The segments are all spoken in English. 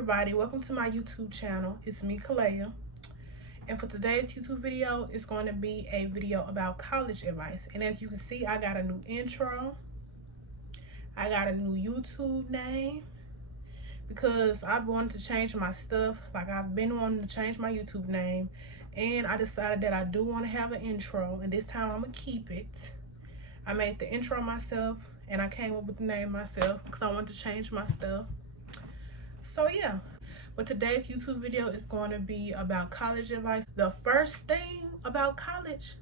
everybody, welcome to my YouTube channel. It's me, Kalea, and for today's YouTube video, it's going to be a video about college advice. And as you can see, I got a new intro. I got a new YouTube name because I've wanted to change my stuff. Like, I've been wanting to change my YouTube name, and I decided that I do want to have an intro, and this time I'm gonna keep it. I made the intro myself, and I came up with the name myself because I wanted to change my stuff. So yeah, but today's YouTube video is going to be about college advice. The first thing about college,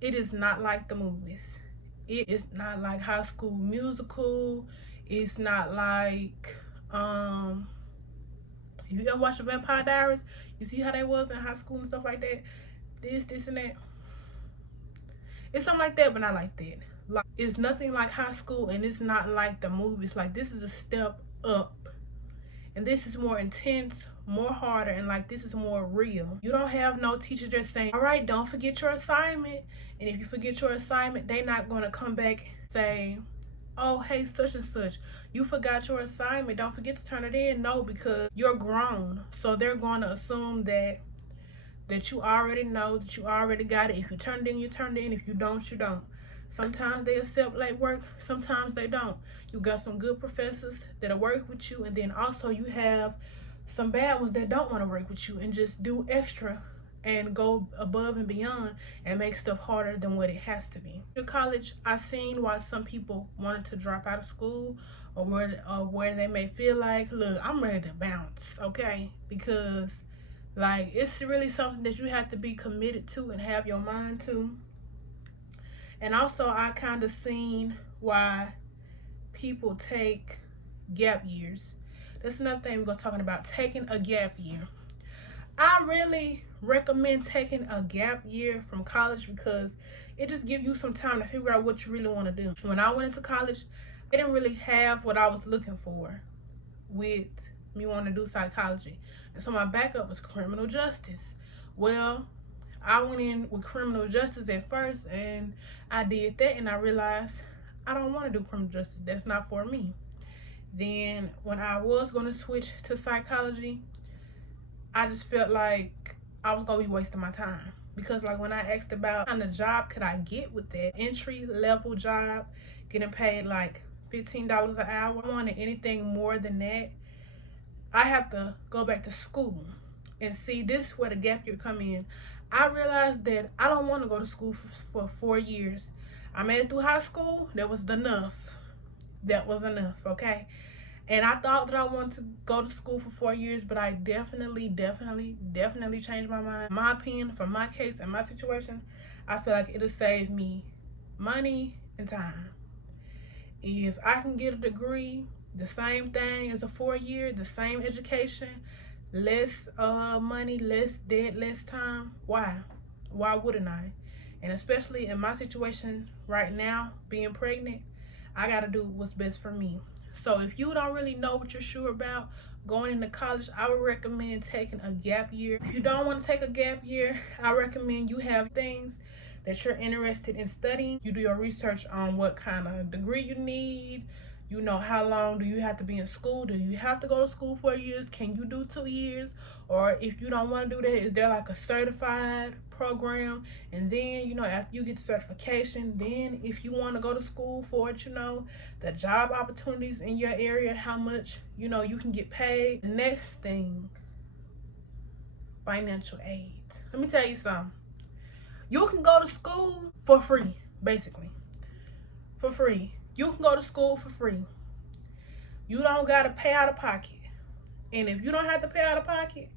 it is not like the movies. It is not like High School Musical. It's not like if you ever watch the Vampire Diaries, you see how they was in high school and stuff like that. This and that. It's something like that, but not like that. Like, it's nothing like high school, and it's not like the movies. Like, this is a step up. And this is more intense, more harder, and like this is more real. You don't have no teacher just saying, all right, don't forget your assignment. And if you forget your assignment, they're not going to come back and say, oh, hey, such and such, you forgot your assignment, don't forget to turn it in. No, because you're grown. So they're going to assume that you already know, that you already got it. If you turned in, you turned in. If you don't, you don't. Sometimes they accept late work, sometimes they don't. You got some good professors that'll work with you, and then also you have some bad ones that don't want to work with you and just do extra and go above and beyond and make stuff harder than what it has to be. In college, I've seen why some people wanted to drop out of school, or where they may feel like, look, I'm ready to bounce, okay? Because like, it's really something that you have to be committed to and have your mind to. And also, I kind of seen why people take gap years. That's another thing we're going to talk about, taking a gap year. I really recommend taking a gap year from college because it just gives you some time to figure out what you really want to do. When I went into college, I didn't really have what I was looking for with me wanting to do psychology. And so my backup was criminal justice. Well, I went in with criminal justice at first, and I did that, and I realized I don't want to do criminal justice. That's not for me. Then when I was going to switch to psychology, I just felt like I was going to be wasting my time. Because like when I asked about what kind of job could I get with that, entry level job, getting paid like $15 an hour, I wanted anything more than that, I have to go back to school. And see, this is where the gap year come in. I realized that I don't want to go to school for 4 years. I made it through high school. That was enough. That was enough, okay? And I thought that I wanted to go to school for 4 years, but I definitely changed my mind. In my opinion, for my case and my situation, I feel like it'll save me money and time. If I can get a degree, the same thing as a 4-year, the same education, less money, less debt, less time, why wouldn't I? And especially in my situation right now, being pregnant, I gotta do what's best for me. So if you don't really know what you're sure about going into college, I would recommend taking a gap year. If you don't want to take a gap year, I recommend you have things that you're interested in studying. You do your research on what kind of degree you need. You know, how long do you have to be in school? Do you have to go to school for years? Can you do 2 years? Or if you don't want to do that, is there like a certified program? And then, you know, after you get the certification, then if you want to go to school for it, you know, the job opportunities in your area, how much, you know, you can get paid. Next thing, financial aid. Let me tell you something. You can go to school for free, basically. For free. You can go to school for free. You don't got to pay out of pocket. And if you don't have to pay out of pocket,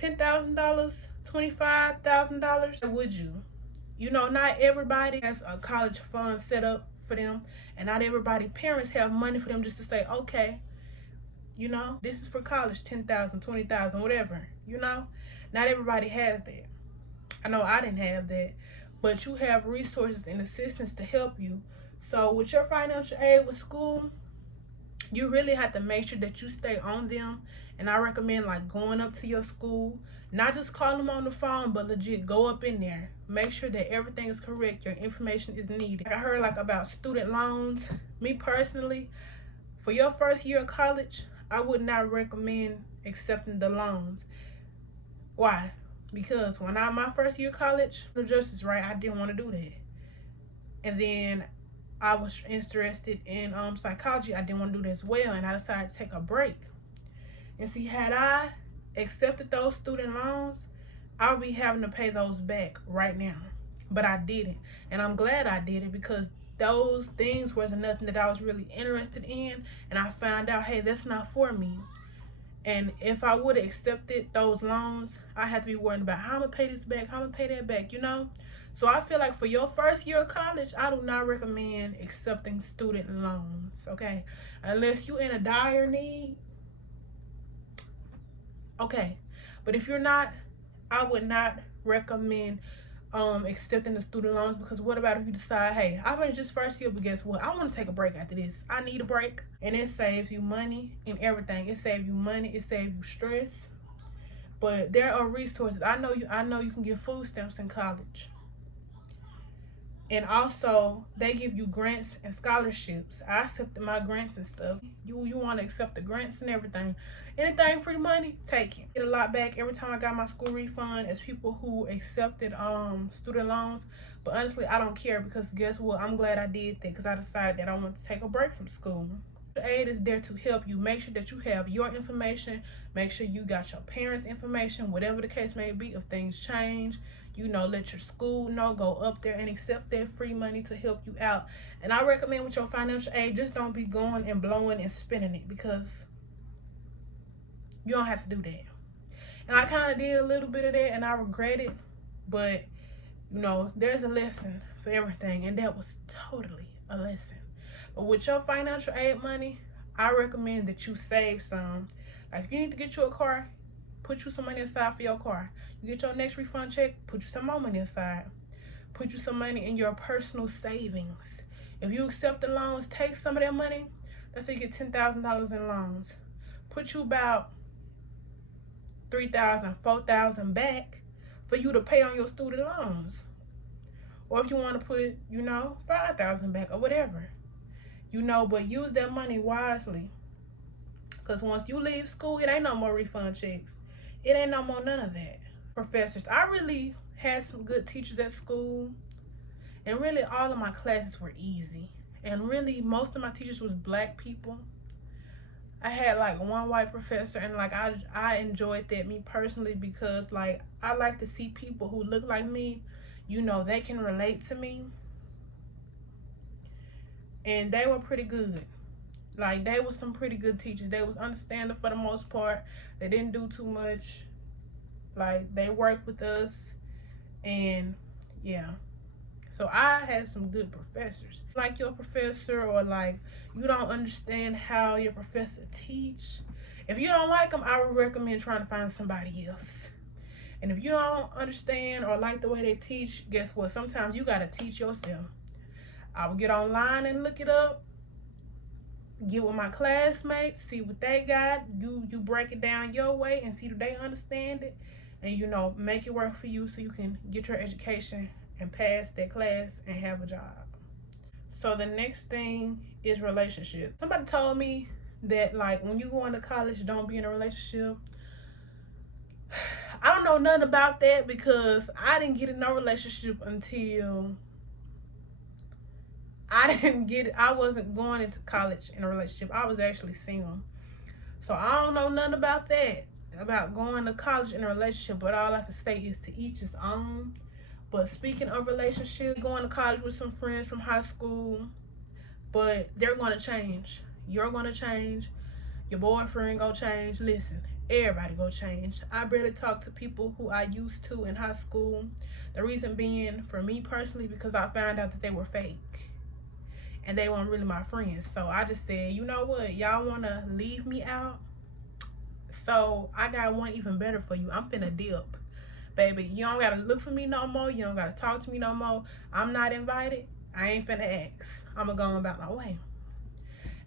$10,000, $25,000, would you? You know, not everybody has a college fund set up for them. And not everybody parents have money for them just to say, okay, you know, this is for college, $10,000, $20,000, whatever. You know, not everybody has that. I know I didn't have that. But you have resources and assistance to help you. So with your financial aid with school, you really have to make sure that you stay on them. And I recommend like going up to your school, not just call them on the phone, but legit go up in there. Make sure that everything is correct, your information is needed. I heard like about student loans. Me personally, for your first year of college, I would not recommend accepting the loans. Why? Because when my first year of college, the justice, right, I didn't want to do that. And then I was interested in psychology. I didn't want to do that as well, and I decided to take a break. And see, had I accepted those student loans, I'll be having to pay those back right now. But I didn't. And I'm glad I did it, because those things wasn't nothing that I was really interested in. And I found out, hey, that's not for me. And if I would have accepted those loans, I had to be worried about how I'm going to pay this back, how I'm going to pay that back, you know? So I feel like for your first year of college, I do not recommend accepting student loans, okay? Unless you're in a dire need, okay. But if you're not, I would not recommend accepting the student loans, because what about if you decide, hey, I finished this first year, but guess what, I want to take a break after this, I need a break. And it saves you money and everything. It saves you money, it saves you stress. But there are resources. I know you can get food stamps in college. And also, they give you grants and scholarships. I accepted my grants and stuff. You want to accept the grants and everything. Anything free money, take it. Get a lot back every time I got my school refund as people who accepted student loans. But honestly, I don't care, because guess what? I'm glad I did that, because I decided that I want to take a break from school. Aid is there to help you. Make sure that you have your information. Make sure you got your parents' information, whatever the case may be. If things change, you know, let your school know. Go up there and accept that free money to help you out. And I recommend with your financial aid, just don't be going and blowing and spending it, because you don't have to do that. And I kind of did a little bit of that, and I regret it. But, you know, there's a lesson for everything, and that was totally a lesson. But with your financial aid money, I recommend that you save some. Like, if you need to get you a car, put you some money aside for your car. You get your next refund check, put you some more money aside. Put you some money in your personal savings. If you accept the loans, take some of that money. Let's say you get $10,000 in loans. Put you about $3,000, $4,000 back for you to pay on your student loans. Or if you want to put, you know, $5,000 back or whatever. You know, but use that money wisely. Because once you leave school, it ain't no more refund checks. It ain't no more none of that. Professors, I really had some good teachers at school. And really all of my classes were easy. And really most of my teachers was black people. I had like one white professor, and like I enjoyed that, me personally, because like I like to see people who look like me, you know, they can relate to me. And they were pretty good. Like, they were some pretty good teachers. They was understanding for the most part. They didn't do too much. Like, they worked with us. And yeah. So I had some good professors. Like your professor, or like you don't understand how your professor teach, if you don't like them, I would recommend trying to find somebody else. And if you don't understand or like the way they teach, guess what? Sometimes you gotta teach yourself. I would get online and look it up, get with my classmates, see what they got. You break it down your way and see if they understand it, and you know, make it work for you so you can get your education and pass that class and have a job. So the next thing is relationships. Somebody told me that like when you go into college, don't be in a relationship. I don't know nothing about that, because I didn't get in no relationship until I wasn't going into college in a relationship. I was actually single. So I don't know nothing about that, about going to college in a relationship, but all I can say is to each his own. But speaking of relationships, going to college with some friends from high school, but they're going to change. You're going to change. Your boyfriend going to change. Listen, everybody going to change. I barely talk to people who I used to in high school. The reason being, for me personally, because I found out that they were fake. And they weren't really my friends. So I just said, you know what? Y'all want to leave me out? So I got one even better for you. I'm finna dip. Baby, you don't got to look for me no more. You don't got to talk to me no more. I'm not invited. I ain't finna ask. I'm going to go about my way.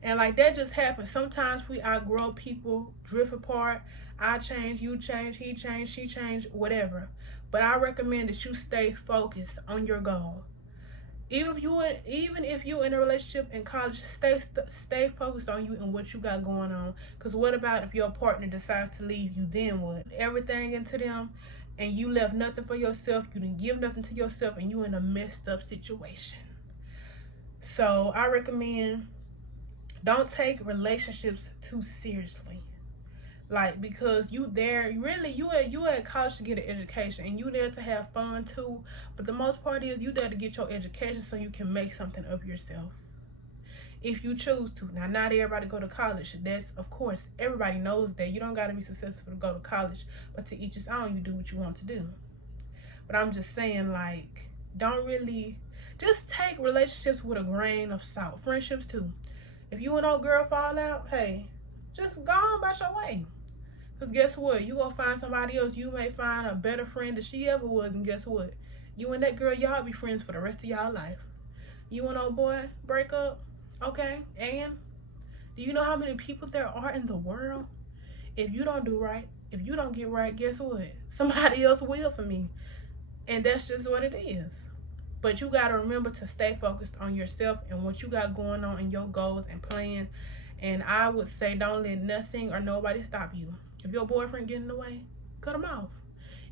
And like that just happens. Sometimes we outgrow people, drift apart. I change, you change, he change, she change, whatever. But I recommend that you stay focused on your goal. Even if you in a relationship in college, stay focused on you and what you got going on. Because what about if your partner decides to leave you? Then what? Everything into them, and you left nothing for yourself. You didn't give nothing to yourself, and you in a messed up situation. So I recommend, don't take relationships too seriously. Like, because you there, really, you at college to get an education, and you there to have fun too. But the most part is, you there to get your education so you can make something of yourself, if you choose to. Now, not everybody go to college. That's, of course, everybody knows that you don't got to be successful to go to college, but to each his own. You do what you want to do. But I'm just saying, like, don't really, just take relationships with a grain of salt. Friendships too. If you and old girl fall out, hey, just go on about your way. Because guess what? You gonna find somebody else. You may find a better friend than she ever was. And guess what? You and that girl, y'all be friends for the rest of y'all life. You and old boy break up. Okay. And do you know how many people there are in the world? If you don't do right, if you don't get right, guess what? Somebody else will for me. And that's just what it is. But you got to remember to stay focused on yourself and what you got going on and your goals and plans. And I would say, don't let nothing or nobody stop you. If your boyfriend get in the way, cut him off.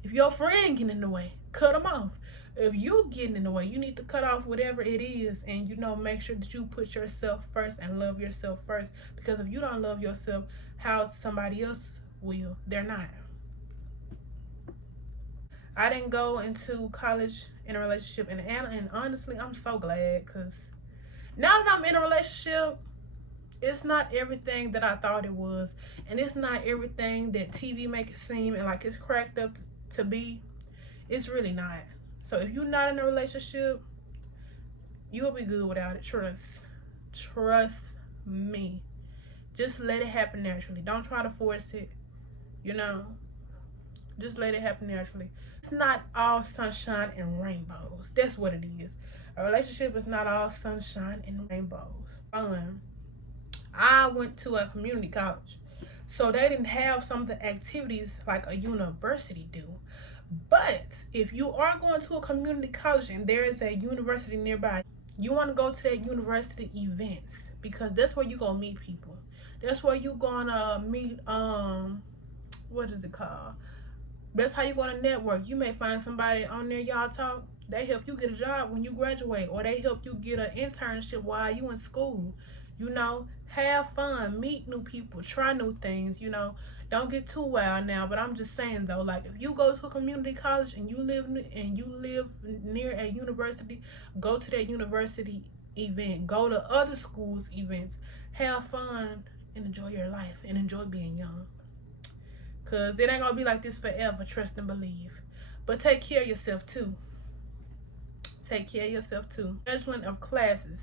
If your friend get in the way, cut him off. If you getting in the way, you need to cut off whatever it is, and make sure that you put yourself first and love yourself first. Because if you don't love yourself, how somebody else will? They're not. I didn't go into college in a relationship in Atlanta, and honestly, I'm so glad, because now that I'm in a relationship, it's not everything that I thought it was, and it's not everything that TV make it seem and like it's cracked up to be. It's really not. So if you're not in a relationship, you'll be good without it. Trust me. Just let it happen naturally. Don't try to force it. Just let it happen naturally. It's not all sunshine and rainbows. That's what it is. A relationship is not all sunshine and rainbows. I went to a community college, so they didn't have some of the activities like a university do. But if you are going to a community college and there is a university nearby, you want to go to that university events, because that's where you're gonna meet people. That's where you're gonna meet what is it called? That's how you're gonna network. You may find somebody on there, y'all talk. They help you get a job when you graduate, or they help you get an internship while you in school. Have fun, meet new people, try new things. Don't get too wild now. But I'm just saying though, like, if you go to a community college and you live near a university, go to that university event. Go to other schools events. Have fun and enjoy your life and enjoy being young. Cause it ain't gonna be like this forever. Trust and believe. But take care of yourself too. Scheduling of classes.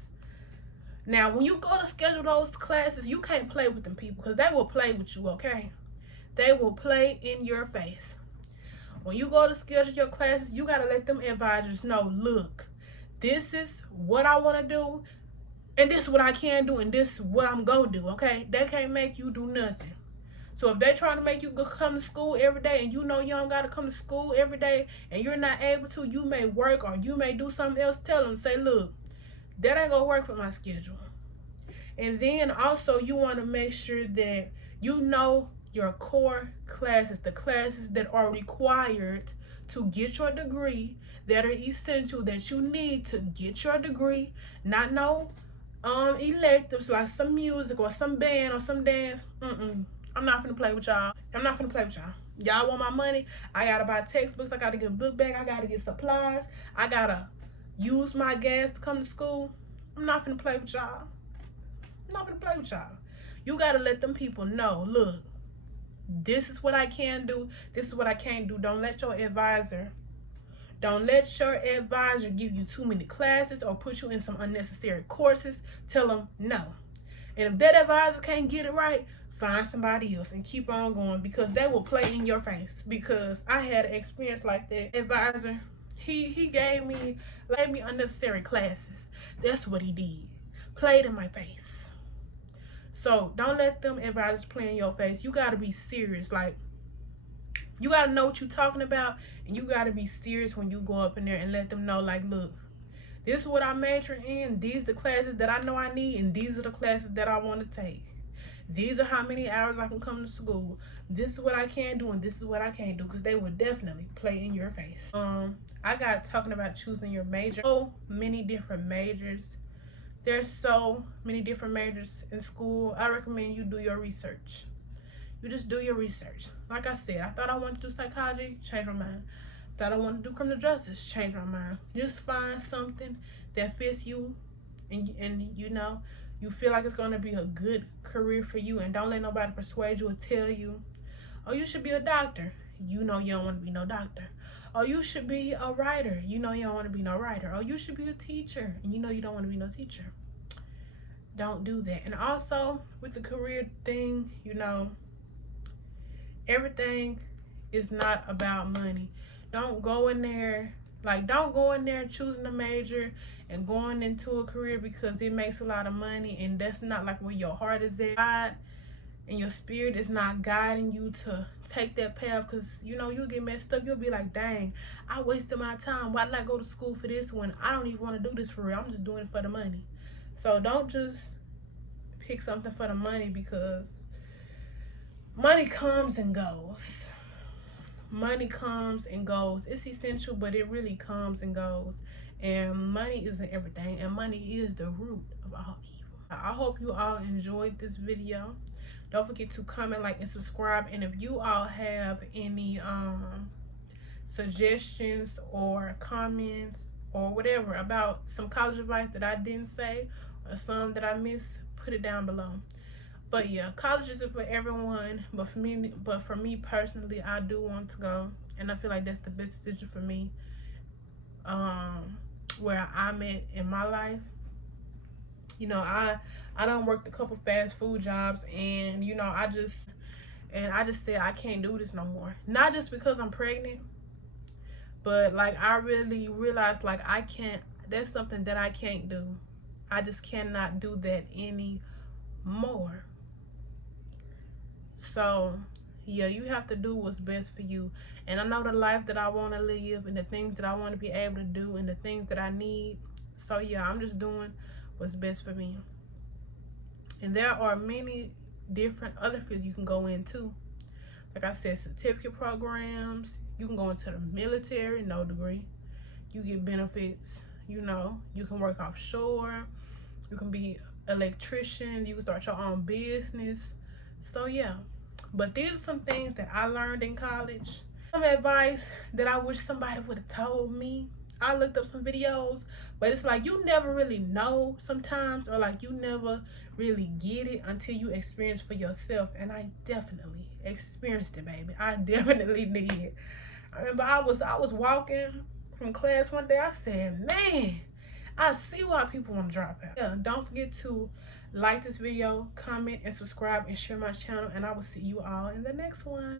Now, when you go to schedule those classes, you can't play with them people, because they will play with you, okay? They will play in your face. When you go to schedule your classes, you got to let them advisors know, look, this is what I want to do, and this is what I can do, and this is what I'm going to do, okay? They can't make you do nothing. So if they're trying to make you go come to school every day, and you don't got to come to school every day, and you're not able to, you may work or you may do something else, tell them, say, look, that ain't gonna work for my schedule. And then also, you want to make sure that your core classes, the classes that are required to get your degree, that are essential, that you need to get your degree. Not no electives like some music or some band or some dance. I'm not finna play with y'all. Y'all want my money? I gotta buy textbooks. I gotta get a book bag. I gotta get supplies. I gotta use my gas to come to school. I'm not finna play with y'all. You gotta let them people know, look, this is what I can do, this is what I can't do. Don't let your advisor give you too many classes or put you in some unnecessary courses. Tell them no. And if that advisor can't get it right, find somebody else and keep on going, because they will play in your face. Because I had an experience like that. Advisor, he gave me unnecessary classes. That's what he did. Played in my face. So don't let them advisors play in your face. You gotta be serious. Like, you gotta know what you're talking about, and you gotta be serious when you go up in there and let them know, like, look, This is what I'm majoring in. These are the classes that I know I need, and these are the classes that I want to take. These are how many hours I can come to school. This is what I can do, and this is what I can't do, because they would definitely play in your face. I got talking about choosing your major. So many different majors. There's so many different majors in school. I recommend you do your research. You just do your research. Like I said, I thought I wanted to do psychology, changed my mind. Thought I wanted to do criminal justice, changed my mind. Just find something that fits you, and you know, you feel like it's gonna be a good career for you, and don't let nobody persuade you or tell you, oh, you should be a doctor. You know you don't want to be no doctor. Oh, you should be a writer. You know you don't want to be no writer. Oh, you should be a teacher, and you know you don't want to be no teacher. Don't do that. And also with the career thing, you know, everything is not about money. Don't go in there choosing a major and going into a career because it makes a lot of money, and that's not like where your heart is at. God and your spirit is not guiding you to take that path, because you know you'll get messed up. You'll be like, dang, I wasted my time. Why did I go to school for this when I don't even want to do this for real? I'm just doing it for the money. So don't just pick something for the money, because money comes and goes. Money comes and goes. It's essential, but it really comes and goes. And money isn't everything, and money is the root of all evil. I hope you all enjoyed this video. Don't forget to comment, like, and subscribe. And if you all have any suggestions or comments or whatever about some college advice that I didn't say or some that I missed, put it down below. But yeah, college isn't for everyone, but for me personally, I do want to go, and I feel like that's the best decision for me. Where I'm at in my life, you know, I done worked a couple fast food jobs, and you know, I just said I can't do this no more. Not just because I'm pregnant, but like I really realized like I can't. That's something that I can't do. I just cannot do that anymore. So yeah, you have to do what's best for you. And I know the life that I want to live, and the things that I want to be able to do, and the things that I need. So yeah, I'm just doing what's best for me. And there are many different other fields you can go into. Like I said, certificate programs. You can go into the military, no degree. You get benefits. You know, you can work offshore. You can be an electrician. You can start your own business. So yeah, but these are some things that I learned in college. Some advice that I wish somebody would have told me. I looked up some videos, but it's like you never really know sometimes, or like you never really get it until you experience for yourself. And I definitely experienced it, baby. I definitely did. I remember I was walking from class one day. I said, man, I see why people want to drop out. Yeah, don't forget to like this video, comment, and subscribe, and share my channel, and I will see you all in the next one.